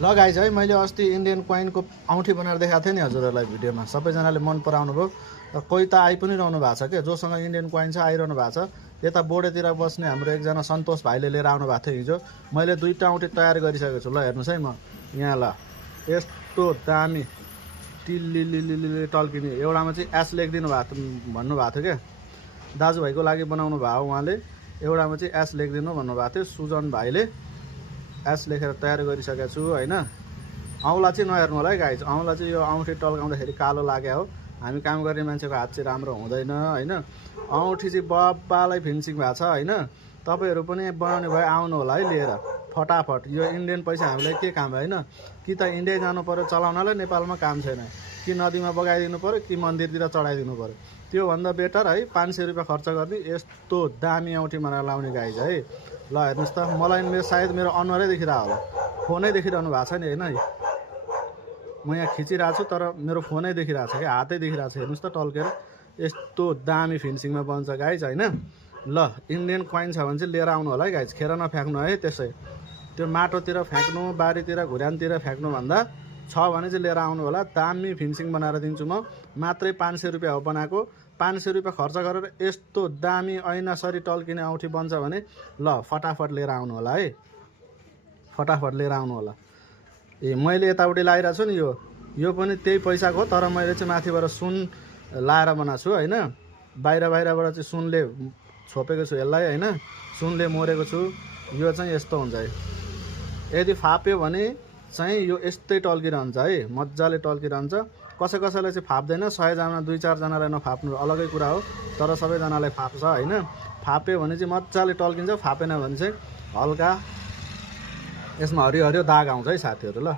ल गाइज है मैले अस्ति इन्डियन कोइनको औँठी बनाएर देखाएको थिएँ नि हजुरहरूलाई भिडियोमा। सबैजनाले मन पराउनु भयो र कोही त आइ पनि रहनु भएको छ के, जोसँग इन्डियन कोइन छ आइरहनु भएको छ। यता बोर्डेतिर बस्ने हाम्रो एकजना सन्तोष भाइले लिएर आउनु भएको थियो हिजो। मैले दुईवटा औँठी तयार गरिसकेको छु। ल हेर्नुहोस् है, म यहाँ ल यस्तो दामी टिल्लिलिलिले टल्किने एउटामा चाहिँ एस लेखिदिनु भएको भन्नुभएको थियो क्या, दाजुभाइको लागि बनाउनु भयो उहाँले। एउटामा चाहिँ एस लेखिदिनु भन्नुभएको थियो सुजन भाइले, एस लेखेर तयार गरिसकेको छु होइन। औँला चाहिँ नहेर्नु होला है गाइज, औँला चाहिँ यो औँठी टल्काउँदाखेरि कालो लाग्यो हो। हामी काम गर्ने मान्छेको हात चाहिँ राम्रो हुँदैन होइन। औँठी चाहिँ बब्बालाई फिनिसिङ भएको छ होइन। तपाईँहरू पनि बनाउने भए आउनु होला है लिएर फटाफट। यो इन्डियन पैसा हामीलाई के काम होइन, कि त इन्डिया जानु पऱ्यो चलाउनलाई, नेपालमा काम छैन, कि नदीमा बगाइदिनु पऱ्यो कि मन्दिरतिर चढाइदिनु पऱ्यो। त्योभन्दा बेटर है 500 रुपियाँ खर्च गर्ने यस्तो दामी औँठी बनाएर लाउने गाइज है। ल हेर्नुहोस् त, मलाई सायद मेरो अनुहारै देखिरहेको होला, फोनै देखिरहनु भएको छ नि होइन। म यहाँ खिचिरहेको छु तर मेरो फोनै देखिरहेको छ क्या, हातै देखिरहेको छ। हेर्नुहोस् त टल्केर यस्तो दामी फिनिसिङमा बन्छ गाइज होइन। ल इन्डियन कोइन छ भने चाहिँ लिएर आउनु होला है गाइज, खेर नफ्याँक्नु है। त्यसै त्यो माटोतिर फ्याँक्नु, बारीतिर घुर्यानतिर फ्याँक्नुभन्दा छ भने चाहिँ लिएर आउनु होला। दामी फिनिसिङ बनाएर दिन्छु म। मात्रै 500 रुपियाँ हो बनाएको। 500 रुपियाँ खर्च गरेर यस्तो दामी ऐनासरी टल्किने औँठी बन्छ भने ल फटाफट लिएर आउनु होला है, फटाफट लिएर आउनु होला। ए मैले यताउति लगाइरहेको छु नि, यो पनि त्यही पैसाको हो, तर मैले चाहिँ माथिबाट सुन लाएर बनाएको छु होइन। बाहिरबाट चाहिँ सुनले छोपेको छु यसलाई होइन, सुनले मोरेको छु। यो चाहिँ यस्तो हुन्छ है, यदि फाप्यो भने चाहिँ यो यस्तै टल्किरहन्छ है, मजाले टल्किरहन्छ। कसैलाई चाहिँ फाप्दैन, 100 जना 2-4 जनालाई नफाप्नु अलगै कुरा हो, तर सबैजनालाई फाप्छ होइन। फाप्यो भने चाहिँ मजाले टल्किन्छ, फापेन भने चाहिँ हल्का यसमा हरियो हरियो दाग आउँछ है साथीहरू। ल